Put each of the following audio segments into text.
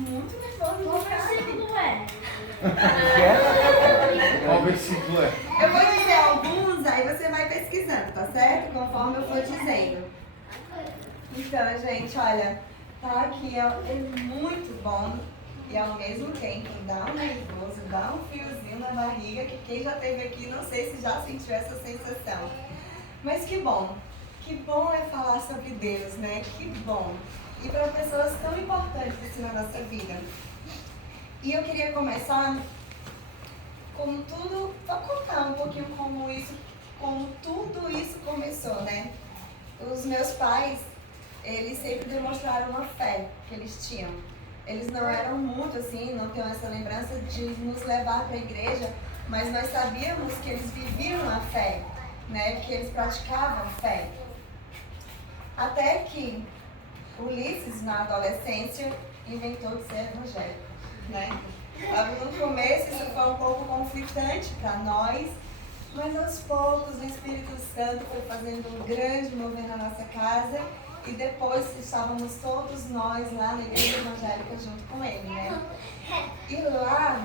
muito nervosa. Qual versículo é? Qual versículo é? Eu vou dizer alguns, aí você vai pesquisando, tá certo? Conforme eu for dizendo. Então, gente, olha, tá aqui, ó, é muito bom e ao mesmo tempo dá um nervoso, dá um friozinho na barriga, que quem já esteve aqui, não sei se já sentiu essa sensação. Mas que bom é falar sobre Deus, né? Que bom. E para pessoas tão importantes assim na nossa vida. E eu queria começar como tudo, vou contar um pouquinho como tudo isso começou, né? Os meus pais, eles sempre demonstraram uma fé que eles tinham. Eles não eram muito assim, não tinham essa lembrança de nos levar para a igreja, mas nós sabíamos que eles viviam a fé, né? Que eles praticavam fé. Até que Ulisses, na adolescência, inventou de ser evangélico, né? No começo isso foi um pouco conflitante para nós, mas aos poucos o Espírito Santo foi fazendo um grande mover na nossa casa e depois estávamos todos nós lá na igreja evangélica junto com ele, né? E lá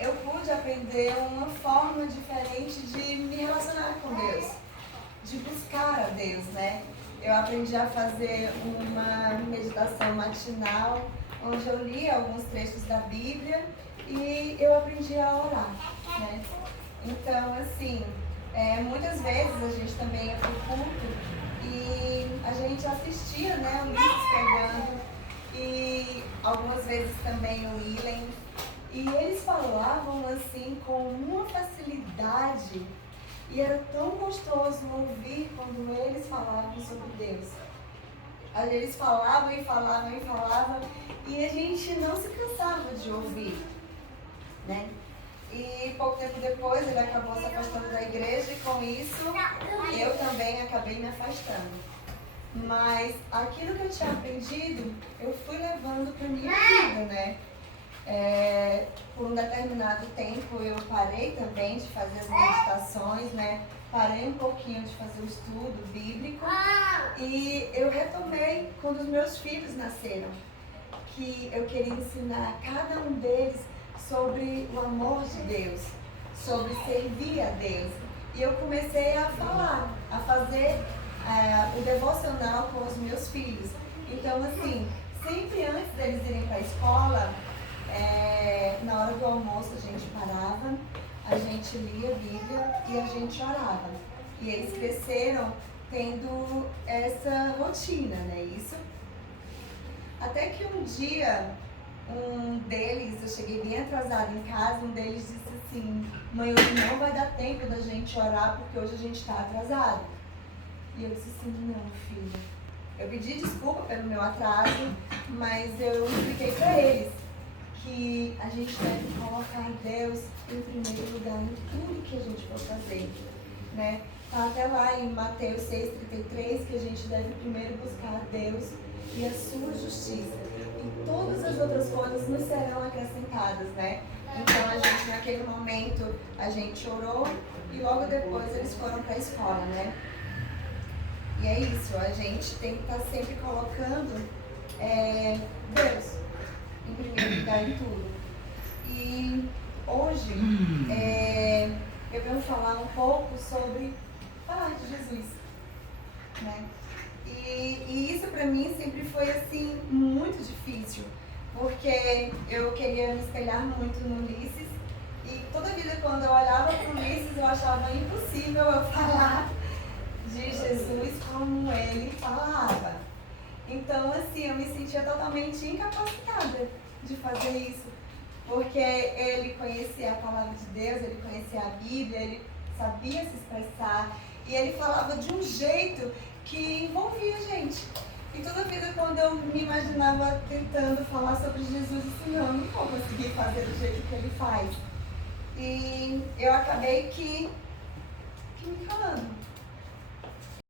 eu pude aprender uma forma diferente de me relacionar com Deus, de buscar a Deus, né? Eu aprendi a fazer uma meditação matinal, onde eu li alguns trechos da Bíblia e eu aprendi a orar, né? Então, assim, muitas vezes a gente também ia pro culto e a gente assistia, né, o Ulisses pregando e algumas vezes também o Willen. E eles falavam assim com uma facilidade e era tão gostoso ouvir quando eles falavam sobre Deus. Eles falavam e falavam e falavam e a gente não se cansava de ouvir, né? E pouco tempo depois ele acabou se afastando da igreja e com isso eu também acabei me afastando. Mas aquilo que eu tinha aprendido, eu fui levando para minha vida, né? Por um determinado tempo eu parei também de fazer as meditações, né? Parei um pouquinho de fazer o estudo bíblico e eu retomei quando os meus filhos nasceram, que eu queria ensinar cada um deles sobre o amor de Deus, sobre servir a Deus. E eu comecei a falar, a fazer o devocional com os meus filhos. Então, assim, sempre antes deles irem para a escola, na hora do almoço a gente parava, a gente lia a Bíblia e a gente orava. E eles cresceram tendo essa rotina, né? Isso. Até que um dia, um deles, eu cheguei bem atrasada em casa, um deles disse assim: mãe, hoje não vai dar tempo da gente orar porque hoje a gente está atrasado. E eu disse assim: não, filha. Eu pedi desculpa pelo meu atraso, mas eu expliquei para eles que a gente deve colocar Deus em primeiro lugar em tudo que a gente for fazer, né? Tá até lá em Mateus 6,33 que a gente deve primeiro buscar Deus e a sua justiça. E todas as outras coisas nos serão acrescentadas, né? Então a gente, naquele momento, a gente orou e logo depois eles foram para a escola, né? E é isso, a gente tem que estar sempre colocando Deus em primeiro lugar em tudo. E hoje eu venho falar um pouco sobre falar de Jesus, né? E isso pra mim sempre foi assim muito difícil, porque eu queria me espelhar muito no Ulisses e toda vida quando eu olhava pro Ulisses eu achava impossível eu falar de Jesus como ele falava. Então, assim, eu me sentia totalmente incapacitada de fazer isso, porque ele conhecia a palavra de Deus, ele conhecia a Bíblia, ele sabia se expressar e ele falava de um jeito que envolvia a gente. E toda vida quando eu me imaginava tentando falar sobre Jesus, assim, não vou conseguir fazer do jeito que ele faz. E eu acabei que me calando.